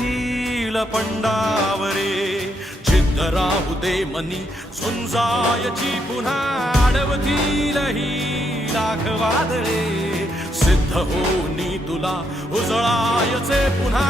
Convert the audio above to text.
hill पंडावरे जिद्द राहू दे मनी झुंजायची पुन्हा अडवतील ही लाख वादळे सिद्ध होनी तुला उजळायचे पुन्हा